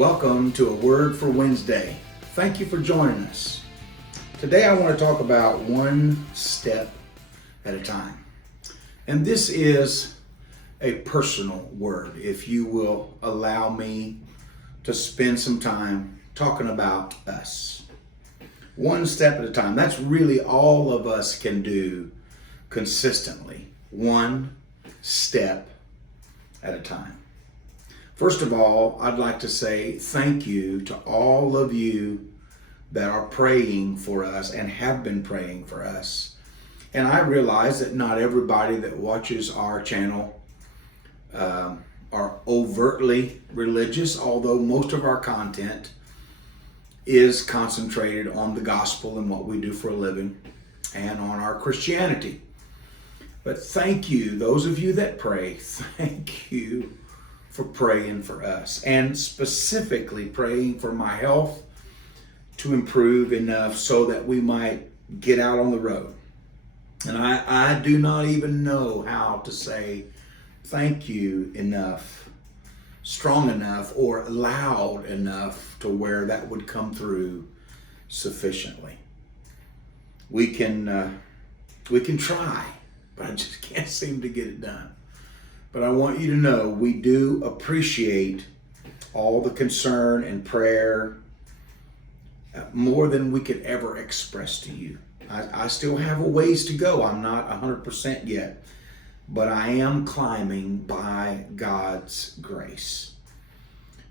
Welcome to A Word for Wednesday. Thank you for joining us. Today I want to talk about one step at a time. And this is a personal word, if you will allow me to spend some time talking about us. One step at a time. That's really all of us can do consistently. One step at a time. First of all, I'd like to say thank you to all of you that are praying for us and have been praying for us. And I realize that not everybody that watches our channel are overtly religious, although most of our content is concentrated on the gospel and what we do for a living and on our Christianity. But thank you, those of you that pray, thank you for praying for us, and specifically praying for my health to improve enough so that we might get out on the road. And I do not even know how to say thank you enough, strong enough, or loud enough to where that would come through sufficiently. We can try, but I just can't seem to get it done. But I want you to know we do appreciate all the concern and prayer more than we could ever express to you. I still have a ways to go. I'm not 100% yet, but I am climbing by God's grace.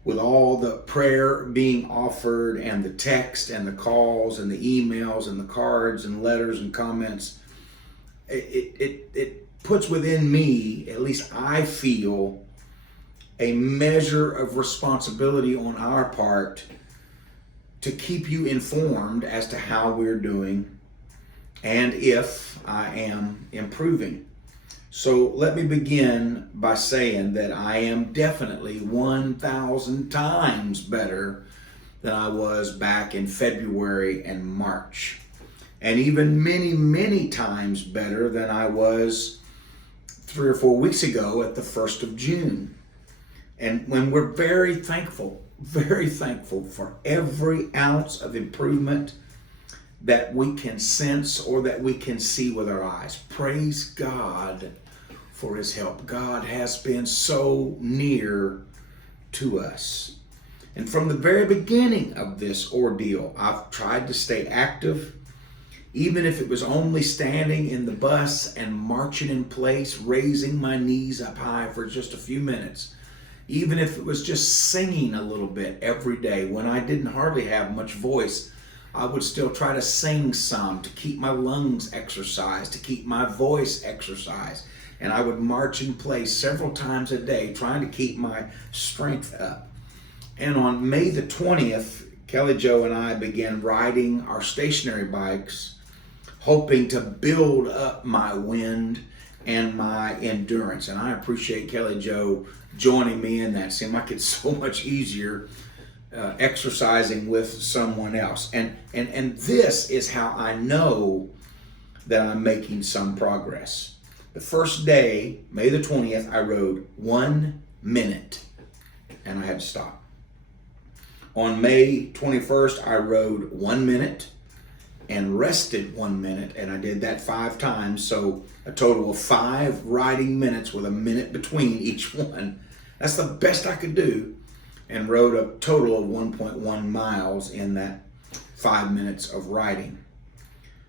With all the prayer being offered and the text and the calls and the emails and the cards and letters and comments, it puts within me, at least I feel, a measure of responsibility on our part to keep you informed as to how we're doing and if I am improving. So let me begin by saying that I am definitely 1,000 times better than I was back in February and March. And even many, many times better than I was 3 or 4 weeks ago at the 1st of June. And when we're very thankful for every ounce of improvement that we can sense or that we can see with our eyes. Praise God for His help. God has been so near to us. And from the very beginning of this ordeal, I've tried to stay active, even if it was only standing in the bus and marching in place, raising my knees up high for just a few minutes. Even if it was just singing a little bit every day. When I didn't hardly have much voice, I would still try to sing some to keep my lungs exercised, to keep my voice exercised. And I would march in place several times a day, trying to keep my strength up. And on May the 20th, Kelly Jo and I began riding our stationary bikes, hoping to build up my wind and my endurance. And I appreciate Kelly Jo joining me in that. It seemed like it's so much easier exercising with someone else. And this is how I know that I'm making some progress. The first day, May the 20th, I rode 1 minute and I had to stop. On May 21st, I rode 1 minute and rested 1 minute, and I did that 5 times, so a total of 5 riding minutes with a minute between each one. That's the best I could do, and rode a total of 1.1 miles in that 5 minutes of riding.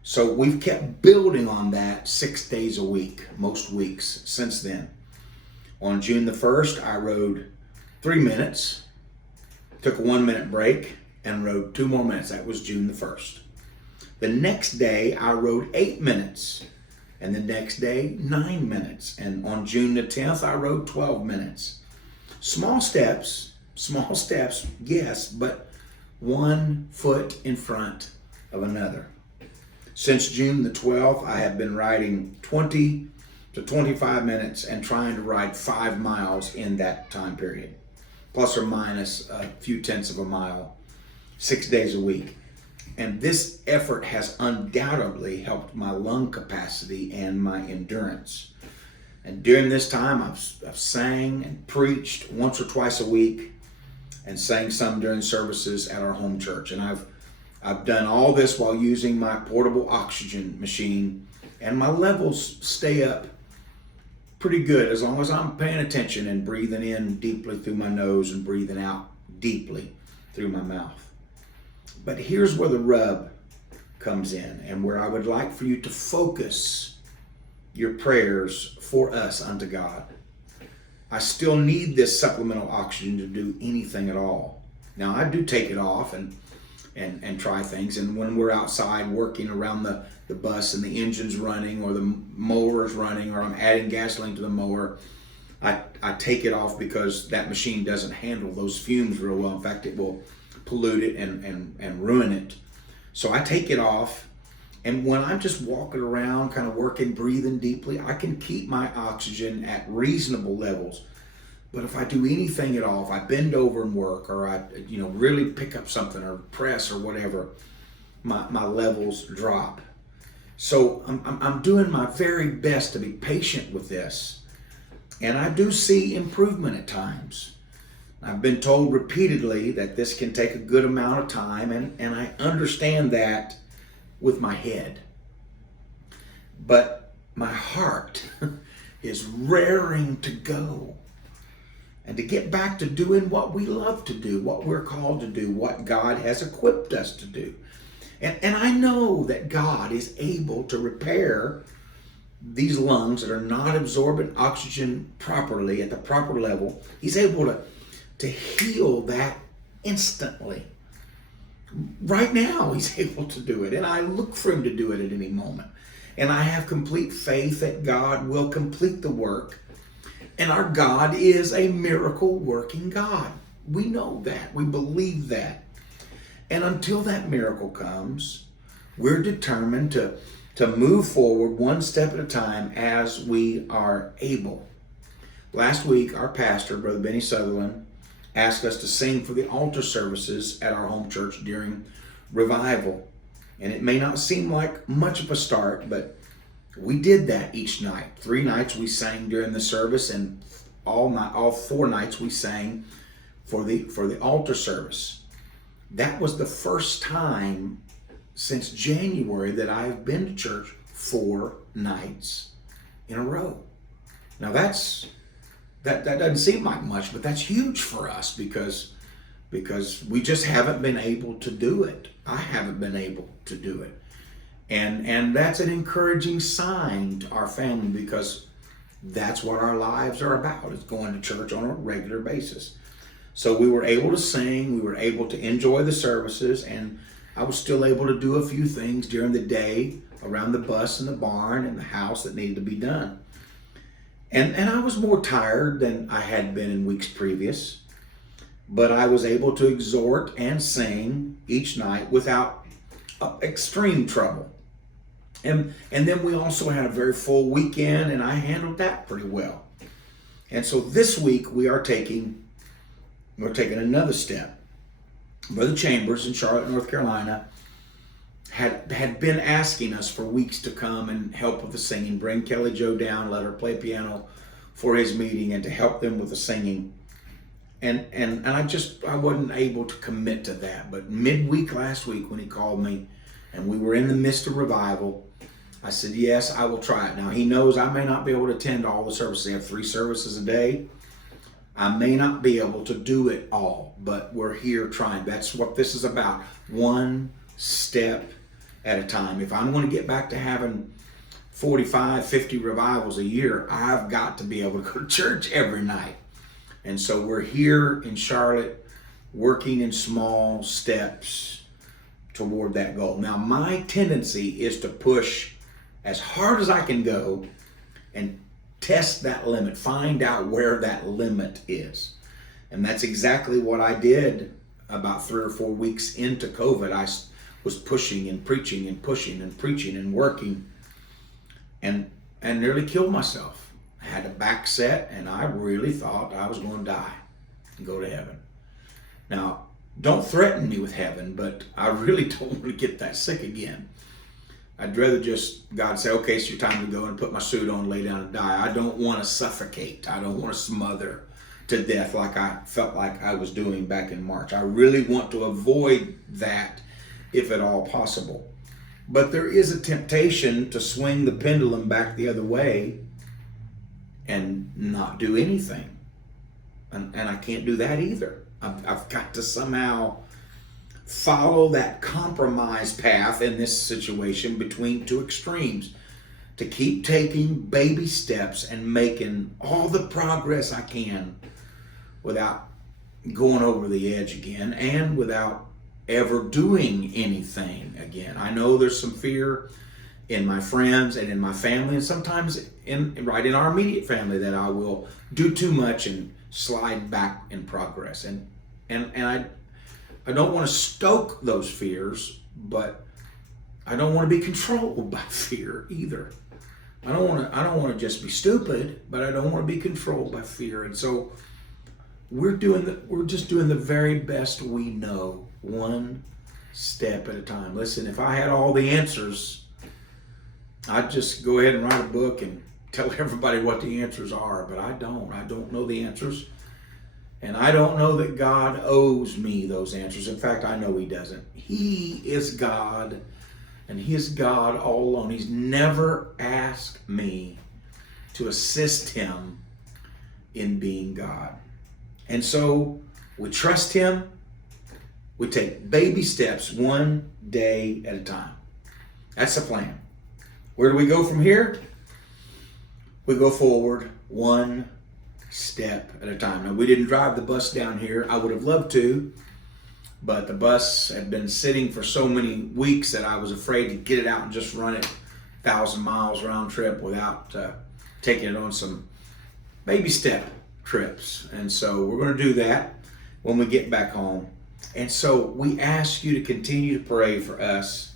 So we've kept building on that 6 days a week, most weeks since then. On June the 1st, I rode 3 minutes, took a 1 minute break, and rode 2 more minutes. That was June the 1st. The next day, I rode 8 minutes, and the next day, 9 minutes. And on June the 10th, I rode 12 minutes. Small steps, yes, but one foot in front of another. Since June the 12th, I have been riding 20 to 25 minutes and trying to ride 5 miles in that time period, plus or minus a few tenths of a mile, 6 days a week. And this effort has undoubtedly helped my lung capacity and my endurance. And during this time, I've sang and preached once or twice a week. and sang some during services at our home church. And I've done all this while using my portable oxygen machine, and my levels stay up pretty good as long as I'm paying attention and breathing in deeply through my nose and breathing out deeply through my mouth. But here's where the rub comes in, and where I would like for you to focus your prayers for us unto God. I still need this supplemental oxygen to do anything at all. Now, I do take it off and try things, and when we're outside working around the bus and the engine's running or the mower's running or I'm adding gasoline to the mower, I take it off because that machine doesn't handle those fumes real well. In fact, it will pollute it and ruin it. So I take it off, and when I'm just walking around, kind of working, breathing deeply, I can keep my oxygen at reasonable levels. But if I do anything at all, if I bend over and work, or I really pick up something or press or whatever, my levels drop. So I'm doing my very best to be patient with this. And I do see improvement at times. I've been told repeatedly that this can take a good amount of time, and I understand that with my head. But my heart is raring to go and to get back to doing what we love to do, what we're called to do, what God has equipped us to do. And I know that God is able to repair these lungs that are not absorbing oxygen properly at the proper level. He's able to heal that instantly. Right now, he's able to do it, and I look for him to do it at any moment. And I have complete faith that God will complete the work, and our God is a miracle-working God. We know that. We believe that. And until that miracle comes, we're determined to move forward one step at a time as we are able. Last week, our pastor, Brother Benny Sutherland, asked us to sing for the altar services at our home church during revival. And it may not seem like much of a start, but we did that each night. 3 nights we sang during the service, and all 4 nights we sang for the altar service. That was the first time since January that I've been to church 4 nights in a row. Now that doesn't seem like much, but that's huge for us because we just haven't been able to do it. I haven't been able to do it. And that's an encouraging sign to our family, because that's what our lives are about, is going to church on a regular basis. So we were able to sing, we were able to enjoy the services, and I was still able to do a few things during the day around the bus and the barn and the house that needed to be done. And I was more tired than I had been in weeks previous, but I was able to exhort and sing each night without extreme trouble. And then we also had a very full weekend, and I handled that pretty well. And so this week we're taking another step. Brother Chambers in Charlotte, North Carolina, had been asking us for weeks to come and help with the singing, bring Kelly Jo down, let her play piano for his meeting, and to help them with the singing. And I wasn't able to commit to that. But midweek last week, when he called me and we were in the midst of revival, I said, yes, I will try it. Now, he knows I may not be able to attend all the services. They have 3 services a day. I may not be able to do it all, but we're here trying. That's what this is about. One step at a time. If I'm going to get back to having 45, 50 revivals a year, I've got to be able to go to church every night. And so we're here in Charlotte, working in small steps toward that goal. Now, my tendency is to push as hard as I can go and test that limit, find out where that limit is. And that's exactly what I did about 3 or 4 weeks into COVID. I was pushing and preaching and pushing and preaching and working, and nearly killed myself. I had a back set, and I really thought I was going to die and go to heaven. Now, don't threaten me with heaven, but I really don't want to get that sick again. I'd rather just God say, okay, it's your time to go, and put my suit on, lay down and die. I don't want to suffocate. I don't want to smother to death like I felt like I was doing back in March. I really want to avoid that if at all possible. But there is a temptation to swing the pendulum back the other way and not do anything. And I can't do that either. I've got to somehow follow that compromise path in this situation between two extremes, to keep taking baby steps and making all the progress I can without going over the edge again and without ever doing anything again. I know there's some fear in my friends and in my family, and sometimes right in our immediate family, that I will do too much and slide back in progress. And I don't want to stoke those fears, but I don't want to be controlled by fear either. I don't want to just be stupid, but I don't want to be controlled by fear. And so we're just doing the very best we know, one step at a time. Listen, if I had all the answers, I'd just go ahead and write a book and tell everybody what the answers are, but I don't. I don't know the answers. And I don't know that God owes me those answers. In fact, I know He doesn't. He is God, and He is God all alone. He's never asked me to assist Him in being God. And so we trust Him. We take baby steps one day at a time. That's the plan. Where do we go from here? We go forward one step at a time. Now, we didn't drive the bus down here. I would have loved to, but the bus had been sitting for so many weeks that I was afraid to get it out and just run it 1,000 miles round trip without taking it on some baby step trips. And so we're going to do that when we get back home. And so we ask you to continue to pray for us.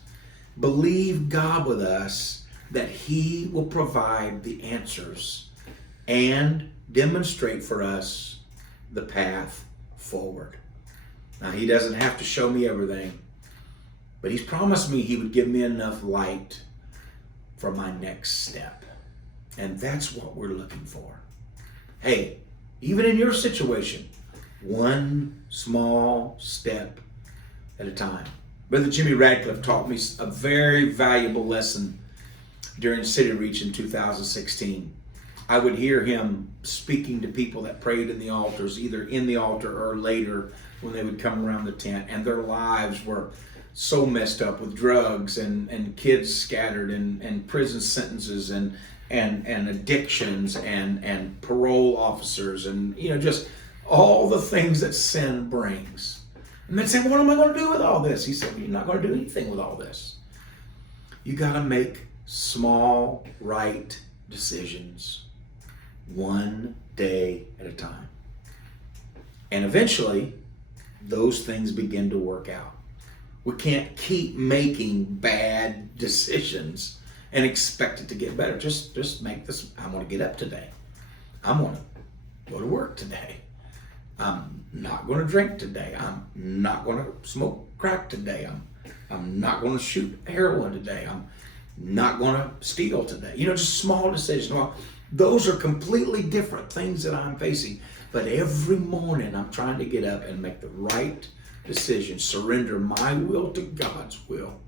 Believe God with us that He will provide the answers and demonstrate for us the path forward. Now, He doesn't have to show me everything, but He's promised me He would give me enough light for my next step. And that's what we're looking for. Hey, even in your situation, one small step at a time. Brother Jimmy Radcliffe taught me a very valuable lesson during City Reach in 2016. I would hear him speaking to people that prayed in the altars, either in the altar or later when they would come around the tent, and their lives were so messed up with drugs and kids scattered and prison sentences and addictions and parole officers and just all the things that sin brings. And they'd say, what am I going to do with all this? He said, you're not going to do anything with all this. You got to make small, right decisions one day at a time. And eventually, those things begin to work out. We can't keep making bad decisions and expect it to get better. Just make this. I'm going to get up today. I'm going to go to work today. I'm not going to drink today. I'm not going to smoke crack today. I'm not going to shoot heroin today. I'm not going to steal today. Just small decisions. Well, those are completely different things that I'm facing. But every morning I'm trying to get up and make the right decision, surrender my will to God's will.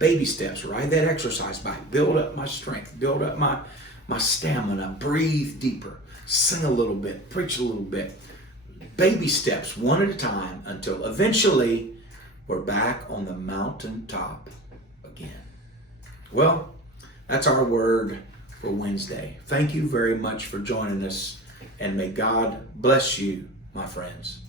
Baby steps, ride that exercise bike, build up my strength, build up my stamina, breathe deeper, sing a little bit, preach a little bit. Baby steps, one at a time, until eventually we're back on the mountaintop again. Well, that's our word for Wednesday. Thank you very much for joining us, and may God bless you, my friends.